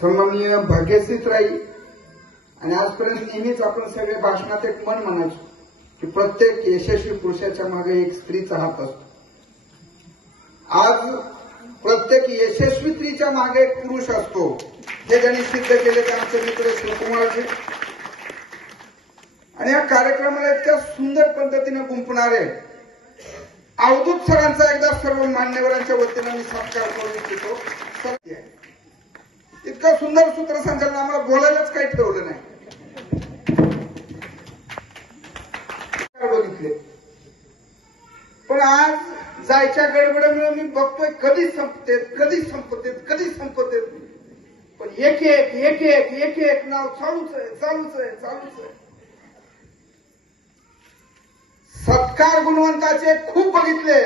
सन्माननीय भाग्यश्रीताई आणि आजपर्यंत नेहमीच आपण सगळे भाषणात एक मन म्हणायचो की प्रत्येक यशस्वी पुरुषाच्या मागे एक स्त्रीचा हात असतो. आज प्रत्येक यशस्वी स्त्रीच्या मागे एक पुरुष असतो. हे ज्यांनी सिद्ध केले ते आमचे मित्र शिवकुमारजी. आणि या कार्यक्रमाला इतक्या सुंदर पद्धतीने गुंफणारे अवधूत सरांचा एकदा सर्व मान्यवरांच्या वतीने मी सत्कार करू इच्छितो. इतकं सुंदर सूत्रसंचालन आम्हाला बोलायलाच काही ठेवलं नाही. बघितले पण आज जायच्या गडबडीमुळे मी बघतोय कधी संपतेत पण एक एक नाव चालूच आहे. सत्कार गुणवंताचे खूप बघितले.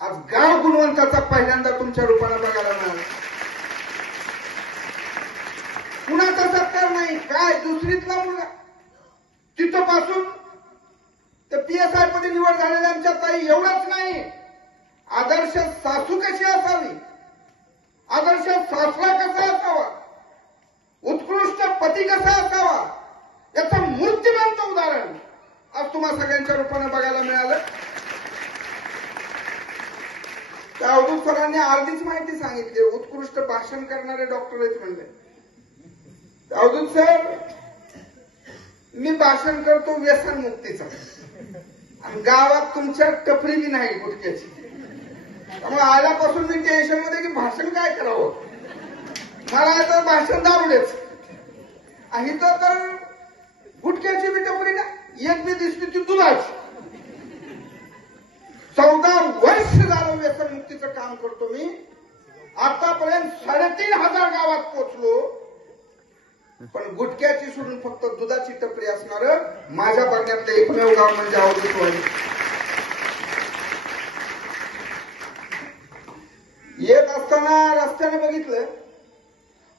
आज गाव गुणवंताचा पहिल्यांदा तुमच्या रूपाने बघायला मिळाला. कुणाचा सत्कार नाही काय दुसरीतला मुलगा तिथं पासून तर PSI मध्ये निवड झालेल्या आमच्या ताई एवढंच नाही. आदर्श सासू कशी असावी, आदर्श सासरा कसा असावा, उत्कृष्ट पती कसा असावा याचं मूर्तिमंत उदाहरण आज तुम्हा सगळ्यांच्या रूपाने बघायला मिळालं. त्या अवधूत सरांनी अर्धीच माहिती सांगितली. उत्कृष्ट भाषण करणारे डॉक्टर आहेत म्हणले. अवधूत सर मी भाषण करतो व्यसनमुक्तीचं आणि गावात तुमच्या टपरी बी नाही गुटख्याची. त्यामुळे आल्यापासून मी टेन्शन मध्ये की भाषण काय करावं. मला आता भाषण दारूडेच आणि तर गुटख्याची बी टपरी ना एक बी दिसली ती दुधाची. 14 वर्ष झालं व्यसनमुक्तीचं काम करतो मी. आतापर्यंत 3,500 गावात पोहोचलो. पण गुटख्याची सोडून फक्त दुधाची टपरी असणार माझ्या बघण्यातलं एकमेव गाव म्हणजे अवधूतवाडी. येत असताना रस्त्याने बघितलं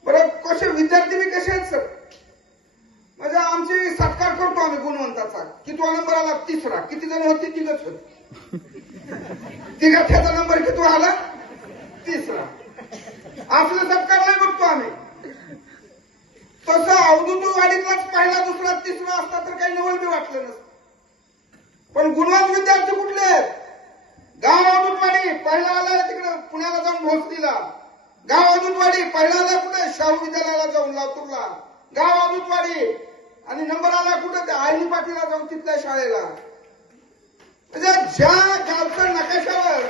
बरं कसे विद्यार्थी बी कसे आहेत सर. म्हणजे आमची सत्कार करतो आम्ही गुणवंताचा. कितवा नंबर आला 3रा. किती जण होते 3घच होते. 3घाचा नंबर किती आला 3रा. आपला सत्कार नाही बघतो आम्ही. तसं अवधूतवाडीतलाच पहिला 2रा 3रा असता तर काही नवल बी वाटलं नसतं. पण गुणवंत विद्यार्थी कुठले आहेत. गाव अवधूतवाडी पहिला आला तिकडे पुण्याला जाऊन भोसरीला. गाव अवधूतवाडी पहिला आला कुठे शाहू विद्यालयाला जाऊन लातूरला. गाव अवधूतवाडी आणि नंबर आला कुठे त्या आईनी पाटीला जाऊन तिथल्या शाळेला. म्हणजे ज्या गावच्या नकाशावर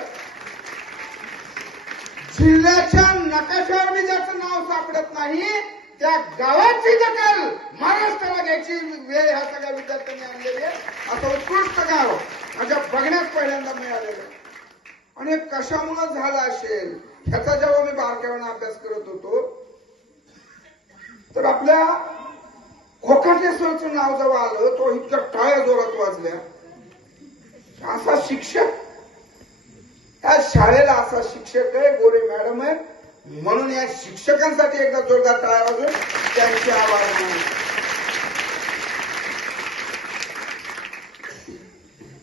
जिल्ह्याच्या नकाशावर मी ज्याचं नाव सापडत नाही त्या गावाची दखल महाराष्ट्राला घ्यायची वेळ ह्या सगळ्या विद्यार्थ्यांनी आणलेली आहे. असं उत्कृष्ट गाव माझ्या बघण्यात पहिल्यांदा मिळालेलं. आणि कशामुळे झालं असेल ह्याचा जेव्हा मी बारकाईने अभ्यास करत होतो तर आपल्या खोकाटे सरचं नाव जेव्हा आलं तो इतक्या टाळ्या जोरात वाजल्या. असा शिक्षक त्या शाळेला असा शिक्षक आहे गोरे मॅडम आहे म्हणून या शिक्षकांसाठी एकदा जोरदार टाळ्या वाजवून त्यांचे आभार मानतो.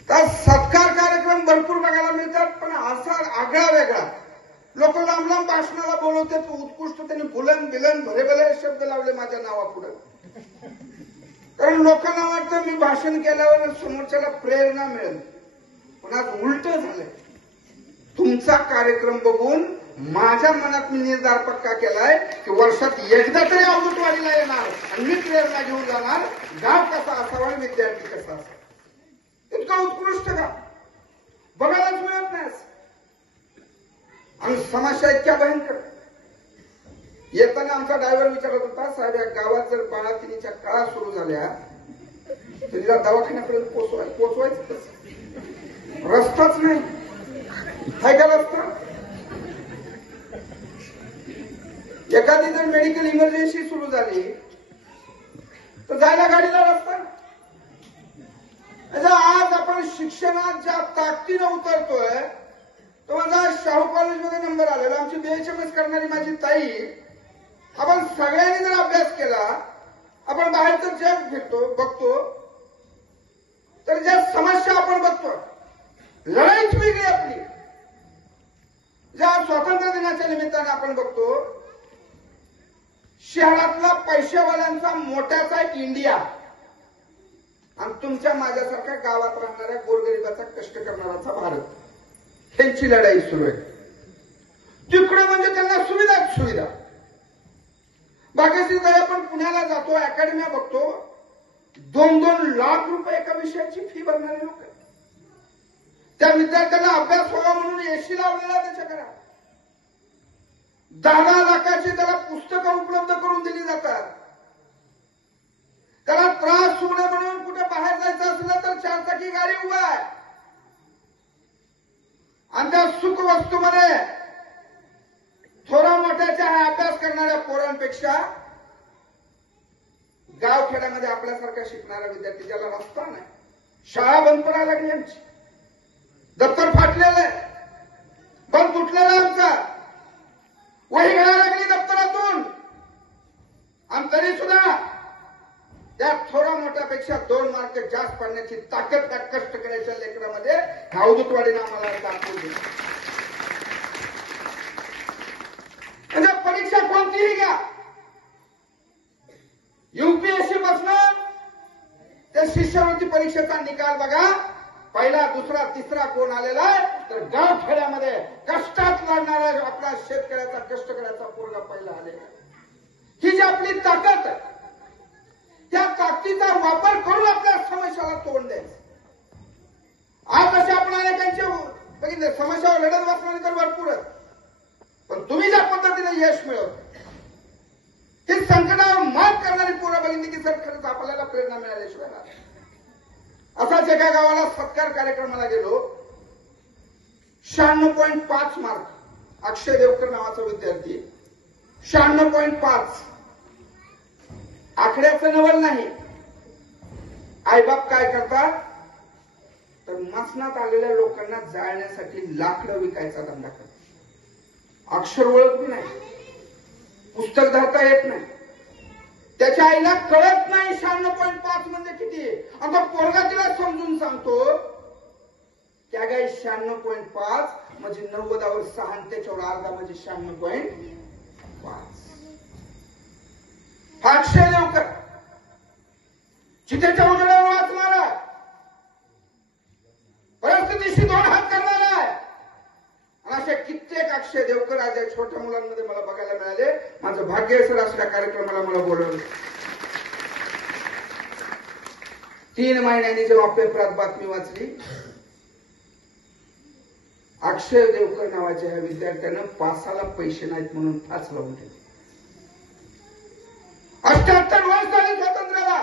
तर सत्कार कार्यक्रम भरपूर बघायला मिळतात पण असा आगळा वेगळा. लोक लांब लांब भाषणाला बोलवतात उत्कृष्ट त्यांनी बुलंद बिलंद भले शब्द लावले माझ्या नावापुढे. कारण लोकांना वाटतं मी भाषण केल्यावर समोरच्याला प्रेरणा मिळेल. पण आज उलट झालंय. तुमचा कार्यक्रम बघून माझ्या मनात मी निर्धार पक्का केलाय की वर्षात एकदा तरी अवधूतवाडीला येणार आणि मी प्रेरणा घेऊन जाणार. गाव कसा असावा आणि विद्यार्थी कसा असावा. इतका उत्कृष्ट गाव बघायलाच मिळत नाही. आणि समस्या इतक्या भयंकर. येताना आमचा ड्रायव्हर विचारत होता साहेब या गावात जर बाळातिनीच्या काळा सुरू झाल्या तर तिला दवाखान्यापर्यंत पोचवायचं रस्ताच नाही. हाय का रस्ता. एखादी जर मेडिकल इमर्जन्सी सुरू झाली तर जायला गाडीला रस्ता. आज आपण शिक्षणात ज्या ताकदीनं उतरतोय तो माझा शाहू कॉलेजमध्ये नंबर आलेला. आमची BHMS करणारी माझी ताई. आपण सगळ्यांनी जर अभ्यास केला आपण बाहेरचं जग फिरतो बघतो तर ज्या समस्या आपण बघतो लढाईच वेगळी आपली. ज्या स्वातंत्र्य दिनाच्या निमित्ताने आपण बघतो शहरातला पैशावाल्यांचा मोठ्याचा इंडिया आणि तुमच्या माझ्यासारख्या गावात राहणाऱ्या गोरगरिबाचा कष्ट करणाराचा भारत, यांची लढाई सुरू आहे. तिकडे म्हणजे त्यांना सुविधाच सुविधा. बाकीची जरी आपण पुण्याला जातो, अकॅडम्या बघतो, 2-2 लाख रुपये एका विषयाची फी भरणारे लोक. त्या विद्यार्थ्यांना अभ्यास व्हावा म्हणून एसी लावलेला त्याच्या घरात. 10 लाखाची त्याला पुस्तकं उपलब्ध करून दिली जातात. त्याला त्रास होऊ नये म्हणून कुठे बाहेर जायचं असलं तर 4 चाकी गाडी उभा आहे. आणि त्या सुख वस्तूमध्ये थोडा मोठ्याच्या अभ्यास करणाऱ्या पोरांपेक्षा गावखेड्यामध्ये आपल्यासारखा शिकणारा विद्यार्थी, ज्याला रस्ता नाही, शाळा बंद पडायला लागली, यांची दप्तर फाटलेलं आहे, बंद तुटलेलं आहे आमचा, वही घ्यायला लागली दप्तरातून. आणि तरी सुद्धा त्या थोडा मोठ्यापेक्षा 2 मार्क जास्त पडण्याची ताकद त्या कष्ट करायच्या लेकरामध्ये अवधूतवाडीने आम्हाला दाखवून दिली. म्हणजे परीक्षा कोणतीही घ्या, यूपीएससी बसणार त्या शिष्यवृत्ती परीक्षेचा निकाल बघा, पहिला, दुसरा, तिसरा कोण आलेला आहे तर गावखेड्यामध्ये कष्टात लढणारा आपला शेतकऱ्याचा कष्ट करायचा पोरगा पहिला आलेला. ही जी आपली ताकद आहे, त्या ताकदीचा वापर करून आपल्या समस्याला तोंड द्यायचं. आज अशा आपण अनेकांचे बघितले, समस्यावर लढत बसणारे तर भरपूर आहेत, पण तुम्ही ज्या पद्धतीने यश मिळवत, ही संकटावर मात करणारी पोरं बघितली की सर खरंच आपल्याला प्रेरणा मिळाल्याशिवाय नाही. असाच एका गावाला सत्कार कार्यक्रमाला गेलो, 96.5 मार्क, अक्षय देवकर नावाचा विद्यार्थी, 96.5. आकड्याचं नवल नाही. आईबाप काय करतात तर मसनात आलेल्या लोकांना जाळण्यासाठी लाकडं विकायचा धंदा करतात. अक्षर ओळख बी नाही, पुस्तक धरता येत नाही, त्याच्या आईला कळत नाही 96.5 म्हणजे किती. आता पोरगा तिला समजून सांगतो, त्या गाई 96.5 म्हणजे 90वर 6 आणि त्याच्यावर अर्धा म्हणजे 96.5. हा अक्षय देवकर चितेच्या उजेडावर वाचणारा, परिस्थितीशी 2 हात करणारा आहे. आणि अशा कित्येक अक्षय देवकर आज या छोट्या मुलांमध्ये मला बघायला मिळाले. माझं भाग्य आहे सर असल्या कार्यक्रमाला मला बोलवलं. 3 महिन्यांनी जेव्हा पेपरात बातमी वाचली, अक्षय देवकर नावाच्या ह्या विद्यार्थ्यानं पासाला पैसे नाहीत म्हणून फास लावून ठेवली. 78 वर्ष झाली स्वातंत्र्याला.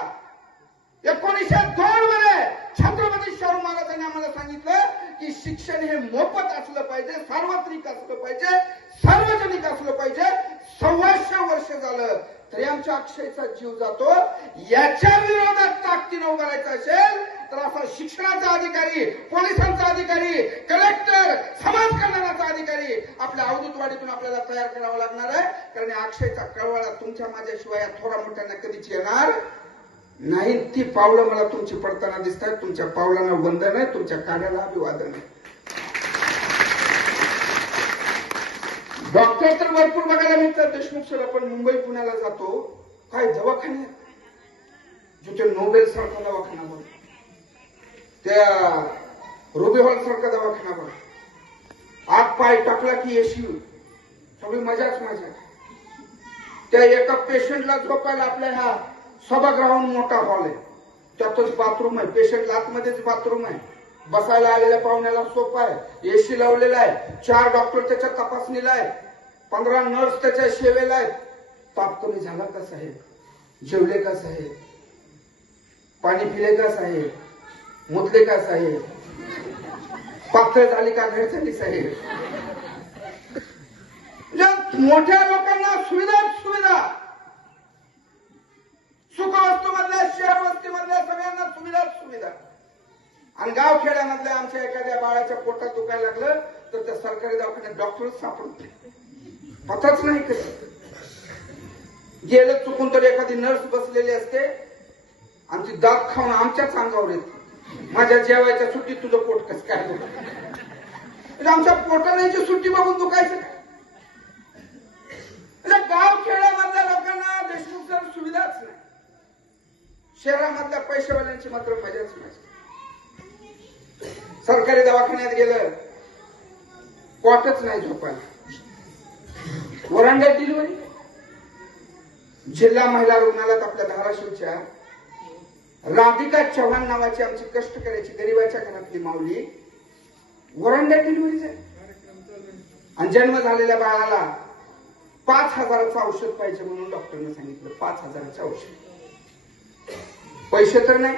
1902 मध्ये छत्रपती शाहू महाराजांनी आम्हाला सांगितलं की शिक्षण हे मोफत असलं पाहिजे, सार्वत्रिक असलं पाहिजे, सार्वजनिक असलं पाहिजे. 125 वर्ष झालं तरी आमच्या अक्षयचा जीव जातो. याच्या विरोधात ताकदीनं उभं राहायचं असेल तर असा शिक्षणाचा अधिकारी, पोलिसांचा अधिकारी, कलेक्टर, समाज कल्याणाचा अधिकारी आपल्या अवधूतवाडीतून आपल्याला तयार करावा लागणार आहे. कारण अक्षयचा कळवळा तुमच्या माझ्याशिवाय या थोडा मोठ्यांना कधीच येणार नाही. ती पावलं मला तुमची पडताना दिसत आहेत. तुमच्या पावलांना वंदन आहे, तुमच्या कार्याला अभिवादन आहे. डॉक्टर तर भरपूर बघायला मिळतात देशमुख सर. आपण मुंबई पुण्याला जातो, काय दवाखाने, जिथे नोबेल सारखा दवाखाना बघ, त्या रुबी हॉल सारखा दवाखाना बघ, आग पाय टाकला की एसी, सगळी मजाच मजा. त्या एका पेशंटला झोपायला आपल्या ह्या सभागृहाहून मोठा हॉल आहे, त्यातच बाथरूम आहे, पेशंट आतमध्येच बाथरूम आहे, बसायला आलेल्या पाहुण्याला सोपा आहे, एसी लावलेला आहे, 4 डॉक्टर त्याच्या तपासणीला आहे, 15 नर्स त्याच्या सेवेला आहेत. ताप कमी झाला का साहेब, जेवले का साहेब, पाणी पिले का साहेब, मुतले का साहेब, पातळ झाली का घड झाली साहेब. मोठ्या लोकांना सुविधाच सुविधा, सुखवस्तूमधल्या, शहर वस्तीमधल्या सगळ्यांना सुविधाच सुविधा. आणि गावखेड्यामधल्या आमच्या एखाद्या बाळाच्या पोटात दुखायला लागलं तर त्या सरकारी दवाखान्यात डॉक्टरच सापडत नाही, पताच नाही करत. गेलं चुकून तर एखादी नर्स बसलेली असते आणि ती दात खाऊन आमच्याच अंगावर येते, माझ्या जेवायच्या सुट्टीत तुझं पोट कसं काय होतं. आमच्या पोटाने सुट्टी बघून दुखायचं. गाव खेड्यामधल्या लोकांना पैशावाल्यांची मात्र मजाच नाही. सरकारी दवाखान्यात गेलं, कॉटच नाही झोपायला. वरांड्यात डिलिव्हरी. जिल्हा महिला रुग्णालयात आपल्या धाराशिवच्या राधिका चव्हाण नावाची आमची कष्ट करायची गरिबाच्या घरातली माऊली वरांड्यात डिलिव्हरी झाली. आणि जन्म झालेल्या बाळाला 5,000चं औषध पाहिजे म्हणून डॉक्टरने सांगितलं. 5,000चं औषध. पैसे तर नाही,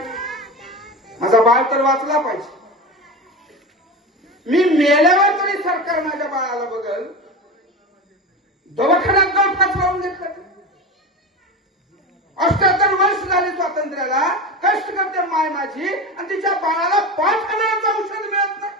माझा बाळ तर वाचला पाहिजे. मी मेल्यावर तरी सरकार माझ्या बाळाला बघल. दवाखान्यात जाऊन फास लावून घेतला. 78 वर्ष झाली स्वातंत्र्याला, कष्ट करते माय माझी आणि तिच्या बाळाला 5,000चं औषध मिळत नाही.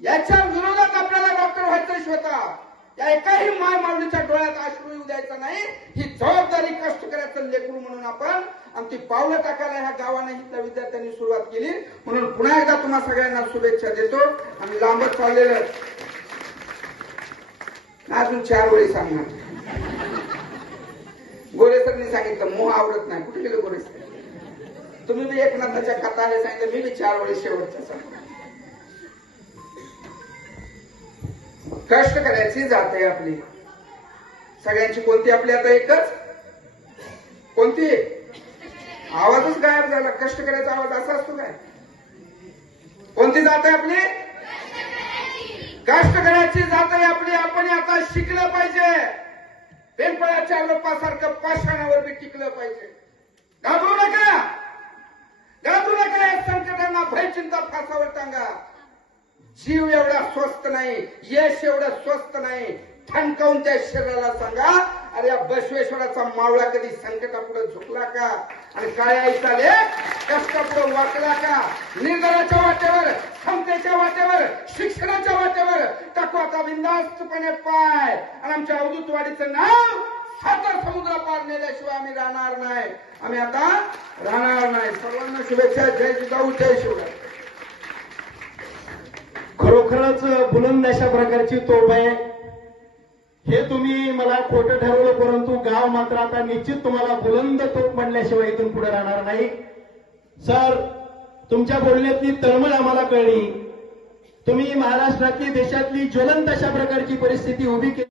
याच्या विरोधात आपल्याला डॉक्टर व्हायचं होता. या एकाही माय माऊलीच्या डोळ्यात अश्रू येऊ द्यायचा नाही. ही जबाबदारी कष्ट करायचं लेकरू म्हणून आपण आणि ती पावलं टाकायला ह्या गावाने इथल्या विद्यार्थ्यांनी सुरुवात केली. म्हणून पुन्हा एकदा तुम्हा सगळ्यांना शुभेच्छा देतो. आम्ही लांबच चाललेलं अजून 4 वेळी सांगणार. गोरेसरनी सांगितलं मोह आवडत नाही. कुठे गेले गोरेसर? तुम्ही बी एकनाथाच्या खाता हे सांगितलं, मी बी 4 वेळी शेवटच्या सांगणार. कष्ट करायची जात आहे आपली सगळ्यांची. कोणती आपली आता एकच? कोणती? आवाजच गायब झाला. कष्ट करायचा आवाज असा असतो काय? कोणती जात आहे आपली? कष्ट करायची जात आहे आपली. आपण आता शिकलं पाहिजे. पेनपळाच्या लोकांसारखं पाषाणावर बी टिकलं पाहिजे. घाबरू नका, घाबरू नका. या संकटांना भय चिंता फासावर टांगा. जीव एवढा स्वस्त नाही, यश एवढं स्वस्त नाही. ठणकावून त्या शरीराला सांगा, अरे या बसवेश्वराचा मावळा कधी संकटापुढे झुकला का? आणि काय ऐकाले कष्टापुढे वाकला का? निर्धाराच्या वाटेवर, क्षमतेच्या वाटेवर, शिक्षणाच्या वाटेवर टाकू आता बिंदास्तपणे पाय. आणि आमच्या अवधूतवाडीचं नाव 7 समुद्र पार नेल्याशिवाय आम्ही राहणार नाही. आम्ही आता राहणार नाही. सर्वांना शुभेच्छा. जय जिजाऊ, जय शिवराय. खरोखरच बुलंद अशा प्रकारची तोफ आहे. हे तुम्ही मला खोटं ठरवलं, परंतु गाव मात्र आता निश्चित तुम्हाला बुलंद तोफ म्हणल्याशिवाय इथून पुढे राहणार नाही. सर, तुमच्या बोलण्यातली तळमळ आम्हाला कळली. तुम्ही महाराष्ट्रातली, देशातली ज्वलंत अशा प्रकारची परिस्थिती उभी केली.